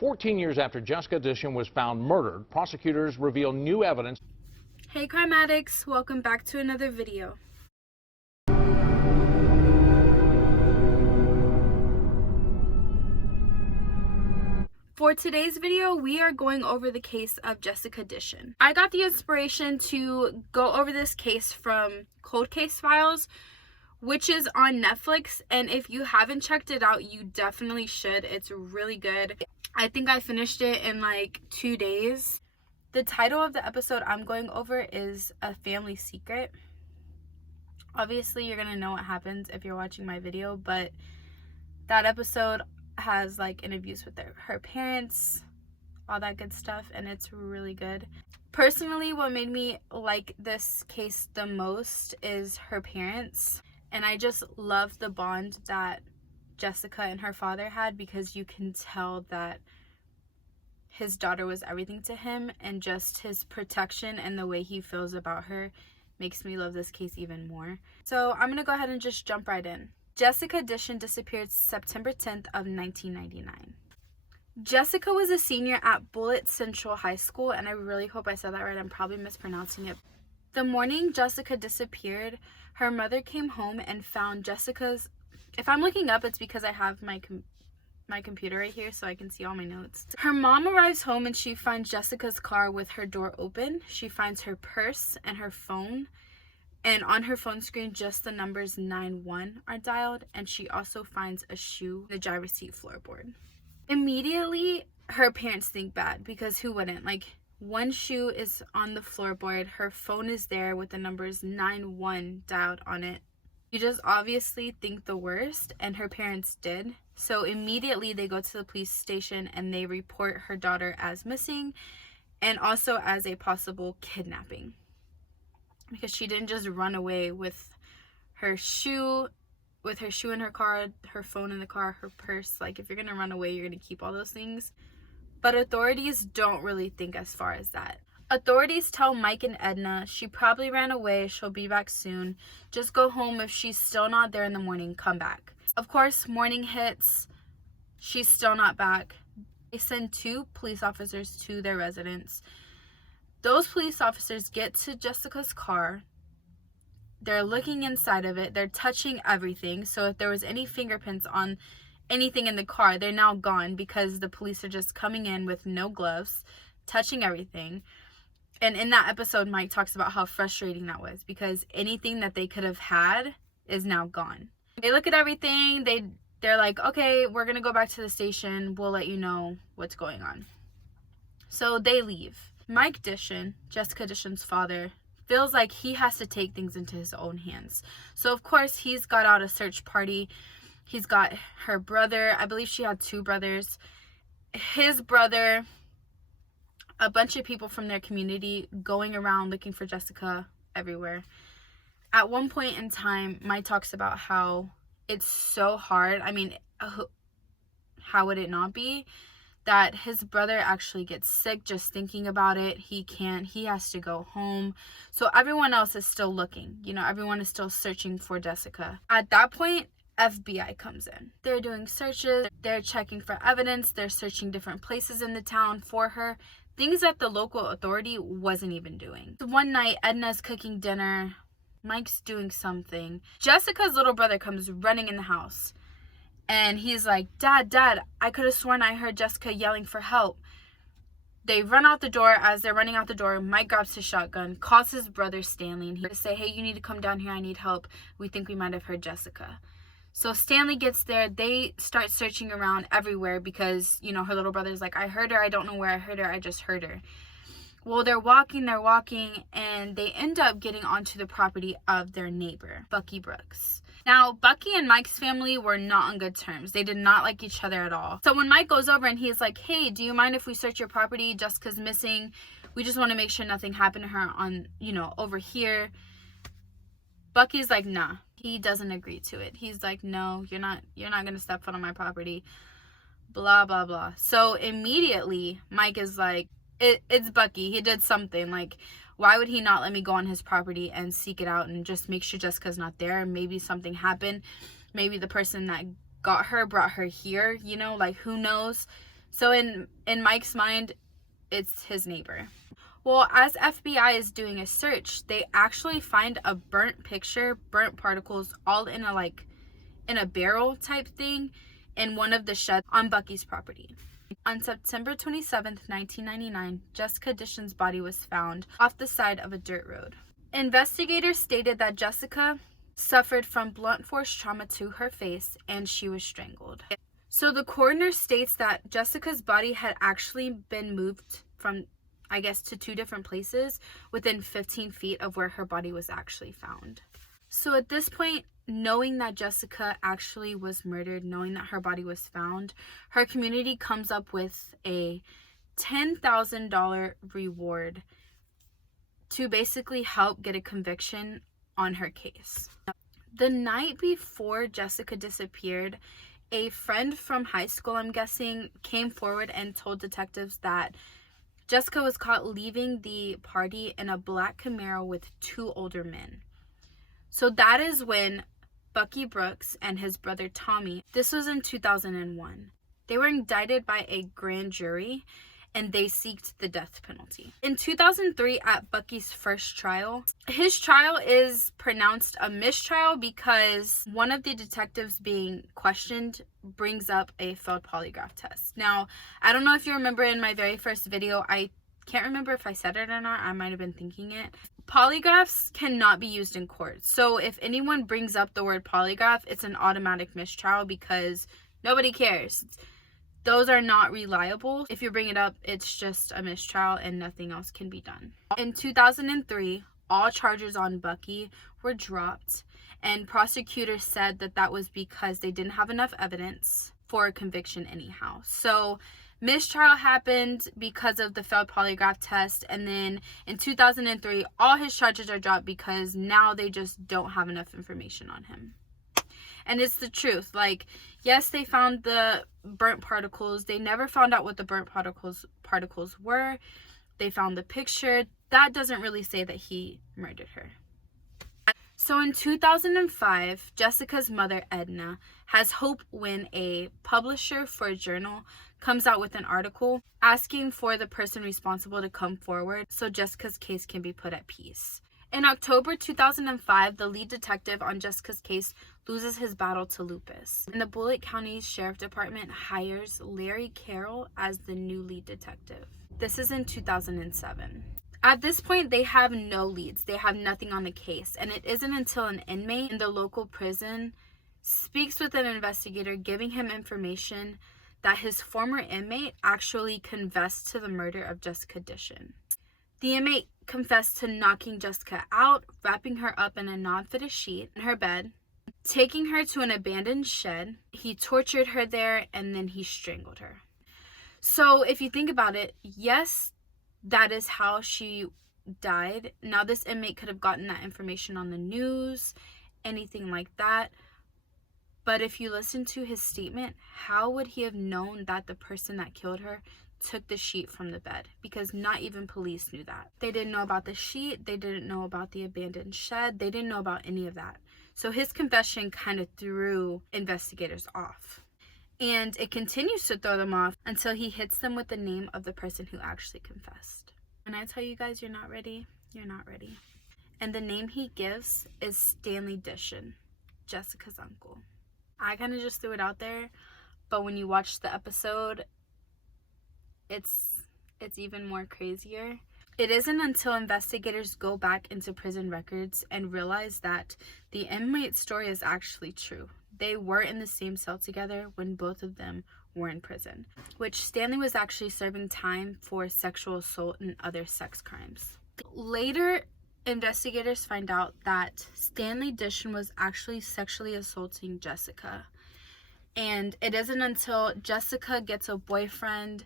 14 years after Jessica Dishon was found murdered, prosecutors reveal new evidence. Hey crime addicts, welcome back to another video. For today's video, we are going over the case of Jessica Dishon. I got the inspiration to go over this case from Cold Case Files, which is on Netflix, and if you haven't checked it out, you definitely should. It's really good. I think I finished it in like 2 days. The title of the episode I'm going over is A Family Secret. Obviously, you're gonna know what happens if you're watching my video, but that episode has like interviews with her parents, all that good stuff, and it's really good. Personally, what made me like this case the most is her parents, and I just love the bond that Jessica and her father had, because you can tell that his daughter was everything to him, and just his protection and the way he feels about her makes me love this case even more. So I'm gonna go ahead and just jump right in. Jessica Dishon disappeared September 10th of 1999. Jessica was a senior at Bullitt Central High School, and I really hope I said that right. I'm probably mispronouncing it. The morning Jessica disappeared, her mother came home and found Jessica's... If I'm looking up, it's because I have my computer right here so I can see all my notes. Her mom arrives home and she finds Jessica's car with her door open. She finds her purse and her phone. And on her phone screen, just the numbers 911 are dialed, and she also finds a shoe in the driver's seat floorboard. Immediately, her parents think bad, because who wouldn't? Like, one shoe is on the floorboard, her phone is there with the numbers 911 dialed on it. You just obviously think the worst, and her parents did. So immediately they go to the police station and they report her daughter as missing, and also as a possible kidnapping, because she didn't just run away with her shoe in her car, her phone in the car, her purse. Like, if you're gonna run away, you're gonna keep all those things. But authorities don't really think as far as that. Authorities tell Mike and Edna she probably ran away, she'll be back soon, just go home. If she's still not there in the morning, come back. Of course, morning hits, she's still not back. They send 2 police officers to their residence. Those police officers get to Jessica's car. They're looking inside of it. They're touching everything. So if there was any fingerprints on anything in the car, they're now gone, because the police are just coming in with no gloves, touching everything. And in that episode, Mike talks about how frustrating that was, because anything that they could have had is now gone. They look at everything. They're like, okay, we're going to go back to the station. We'll let you know what's going on. So they leave. Mike Dishon, Jessica Dishon's father, feels like he has to take things into his own hands. So, of course, he's got out a search party. He's got her brother. I believe she had 2 brothers. His brother, a bunch of people from their community going around looking for Jessica everywhere. At one point in time, Mike talks about how it's so hard. I mean, how would it not be? That his brother actually gets sick just thinking about it. He has to go home. So everyone else is still looking. You know, everyone is still searching for Jessica. At that point, FBI comes in. They're doing searches. They're checking for evidence. They're searching different places in the town for her. Things that the local authority wasn't even doing. So one night, Edna's cooking dinner. Mike's doing something. Jessica's little brother comes running in the house. And he's like, Dad, I could have sworn I heard Jessica yelling for help. They run out the door. As they're running out the door, Mike grabs his shotgun, calls his brother Stanley, and he say, hey, you need to come down here. I need help. We think we might have heard Jessica. So Stanley gets there. They start searching around everywhere because, you know, her little brother's like, I heard her. I don't know where I heard her. I just heard her. Well, they're walking, and they end up getting onto the property of their neighbor, Bucky Brooks. Now, Bucky and Mike's family were not on good terms. They did not like each other at all. So when Mike goes over and he's like, hey, do you mind if we search your property? Jessica's missing. We just want to make sure nothing happened to her on, you know, over here. Bucky's like, nah. He doesn't agree to it. He's like, no, you're not going to step foot on my property. Blah, blah, blah. So immediately, Mike is like, it's Bucky. He did something. Like, why would he not let me go on his property and seek it out and just make sure Jessica's not there? Maybe something happened. Maybe the person that got her brought her here, you know, like, who knows? So in Mike's mind, it's his neighbor. Well, as FBI is doing a search, they actually find a burnt picture, burnt particles, all in a barrel type thing in one of the sheds on Bucky's property. On September 27th, 1999, Jessica Dishon's body was found off the side of a dirt road. Investigators stated that Jessica suffered from blunt force trauma to her face and she was strangled. So the coroner states that Jessica's body had actually been moved from, I guess, to 2 different places within 15 feet of where her body was actually found. So at this point, knowing that Jessica actually was murdered, knowing that her body was found, her community comes up with a $10,000 reward to basically help get a conviction on her case. The night before Jessica disappeared, a friend from high school, I'm guessing, came forward and told detectives that Jessica was caught leaving the party in a black Camaro with 2 older men. So that is when Bucky Brooks and his brother Tommy, this was in 2001, they were indicted by a grand jury and they sought the death penalty. In 2003, at Bucky's first trial, his trial is pronounced a mistrial because one of the detectives being questioned brings up a failed polygraph test. Now, I don't know if you remember in my very first video, I can't remember if I said it or not, I might have been thinking it. Polygraphs cannot be used in court. So if anyone brings up the word polygraph, it's an automatic mistrial because nobody cares. Those are not reliable. If you bring it up, it's just a mistrial and nothing else can be done. In 2003, all charges on Bucky were dropped, and prosecutors said that that was because they didn't have enough evidence for a conviction anyhow. So mistrial happened because of the failed polygraph test, and then in 2003, all his charges are dropped because now they just don't have enough information on him. And it's the truth. Like, yes, they found the burnt particles. They never found out what the burnt particles were. They found the picture. That doesn't really say that he murdered her. So in 2005, Jessica's mother, Edna, has hope when a publisher for a journal comes out with an article asking for the person responsible to come forward so Jessica's case can be put at peace. In October 2005, the lead detective on Jessica's case loses his battle to lupus, and the Bullitt County Sheriff Department hires Larry Carroll as the new lead detective. This is in 2007. At this point, they have no leads. They have nothing on the case, and it isn't until an inmate in the local prison speaks with an investigator giving him information that his former inmate actually confessed to the murder of Jessica Dishon. The inmate confessed to knocking Jessica out, wrapping her up in a non-fitted sheet in her bed, taking her to an abandoned shed. He tortured her there, and then he strangled her. So if you think about it, yes, that is how she died. Now, this inmate could have gotten that information on the news, anything like that. But if you listen to his statement, how would he have known that the person that killed her took the sheet from the bed? Because not even police knew that. They didn't know about the sheet. They didn't know about the abandoned shed. They didn't know about any of that. So his confession kind of threw investigators off. And it continues to throw them off until he hits them with the name of the person who actually confessed. And I tell you guys, you're not ready. You're not ready. And the name he gives is Stanley Dishon, Jessica's uncle. I kind of just threw it out there, but when you watch the episode, it's even more crazier. It isn't until investigators go back into prison records and realize that the inmate's story is actually true. They were in the same cell together when both of them were in prison, which Stanley was actually serving time for sexual assault and other sex crimes. Later, investigators find out that Stanley Dishon was actually sexually assaulting Jessica. And it isn't until Jessica gets a boyfriend,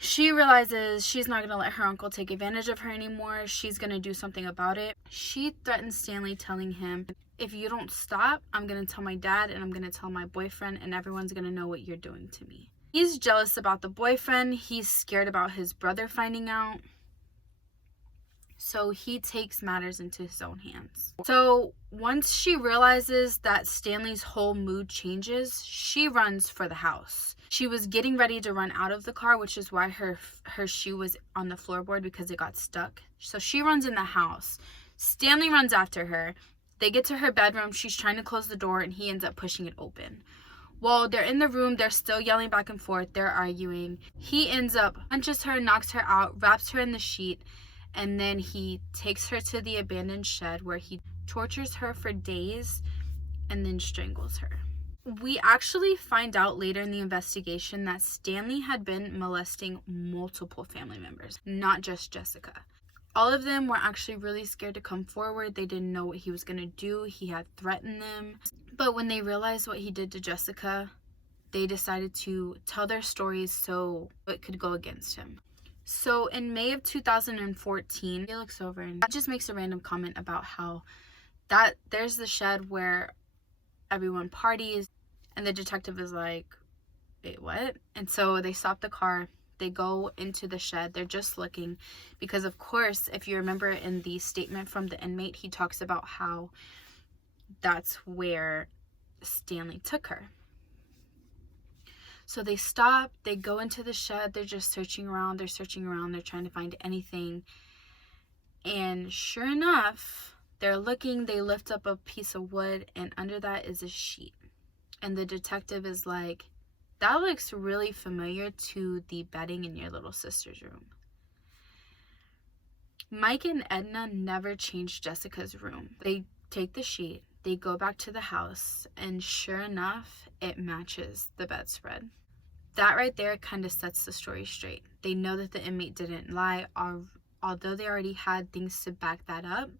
she realizes she's not going to let her uncle take advantage of her anymore. She's going to do something about it. She threatens Stanley, telling him, if you don't stop, I'm going to tell my dad and I'm going to tell my boyfriend and everyone's going to know what you're doing to me. He's jealous about the boyfriend. He's scared about his brother finding out. So he takes matters into his own hands. So once she realizes that Stanley's whole mood changes, she runs for the house. She was getting ready to run out of the car, which is why her shoe was on the floorboard, because it got stuck. So she runs in the house. Stanley runs after her. They get to her bedroom. She's trying to close the door, and he ends up pushing it open. While they're in the room, they're still yelling back and forth. They're arguing. He ends up punches her, knocks her out, wraps her in the sheet, and then he takes her to the abandoned shed where he tortures her for days and then strangles her. We actually find out later in the investigation that Stanley had been molesting multiple family members, not just Jessica. All of them were actually really scared to come forward. They didn't know what he was going to do. He had threatened them. But when they realized what he did to Jessica, they decided to tell their stories so it could go against him. So in May of 2014, he looks over and just makes a random comment about how there's the shed where everyone parties, and the detective is like, wait, what? And so they stop the car. They go into the shed. They're just looking because, of course, if you remember in the statement from the inmate, he talks about how that's where Stanley took her. So they stop. They go into the shed. They're just searching around. They're searching around. They're trying to find anything. And sure enough, they're looking. They lift up a piece of wood, and under that is a sheet. And the detective is like, that looks really familiar to the bedding in your little sister's room. Mike and Edna never changed Jessica's room. They take the sheet, they go back to the house, and sure enough, it matches the bedspread. That right there kind of sets the story straight. They know that the inmate didn't lie, although they already had things to back that up.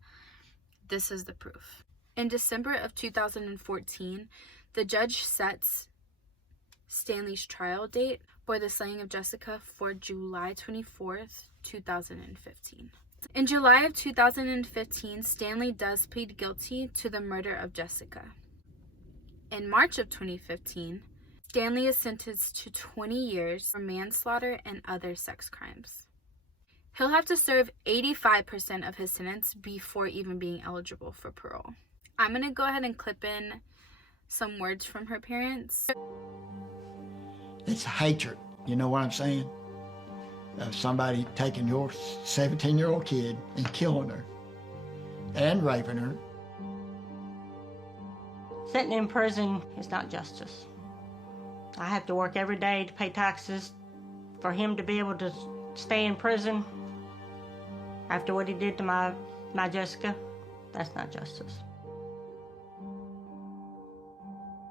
This is the proof. In December of 2014, the judge sets Stanley's trial date for the slaying of Jessica for July 24th, 2015. In July of 2015, Stanley does plead guilty to the murder of Jessica. In March of 2015, Stanley is sentenced to 20 years for manslaughter and other sex crimes. He'll have to serve 85% of his sentence before even being eligible for parole. I'm going to go ahead and clip in some words from her parents. It's hatred, you know what I'm saying? Of somebody taking your 17-year-old kid and killing her and raping her. Sitting in prison is not justice. I have to work every day to pay taxes. For him to be able to stay in prison after what he did to my Jessica, that's not justice.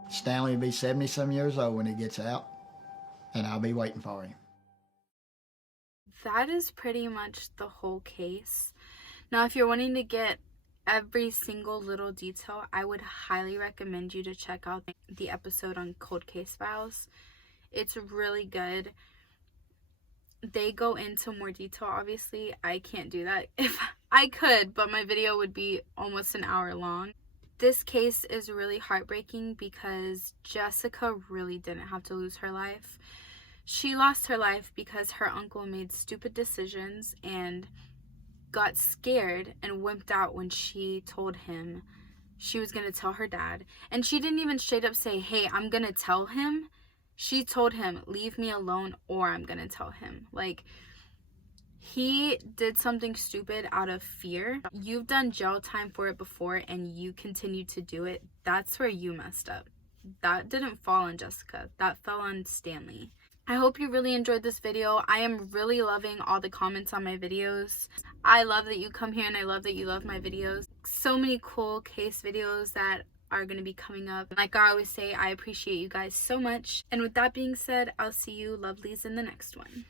Stanley will be 70-some years old when he gets out, and I'll be waiting for him. That is pretty much the whole case. Now, if you're wanting to get every single little detail, I would highly recommend you to check out the episode on Cold Case Files. It's really good. They go into more detail, obviously. I can't do that. If I could, but my video would be almost an hour long. This case is really heartbreaking because Jessica really didn't have to lose her life. She lost her life because her uncle made stupid decisions and got scared and wimped out when she told him she was going to tell her dad. And she didn't even straight up say, hey, I'm going to tell him. She told him, leave me alone or I'm going to tell him. Like, he did something stupid out of fear. You've done jail time for it before and you continue to do it. That's where you messed up. That didn't fall on Jessica. That fell on Stanley. I hope you really enjoyed this video. I am really loving all the comments on my videos. I love that you come here and I love that you love my videos. So many cool case videos that are going to be coming up. Like I always say, I appreciate you guys so much. And with that being said, I'll see you lovelies in the next one.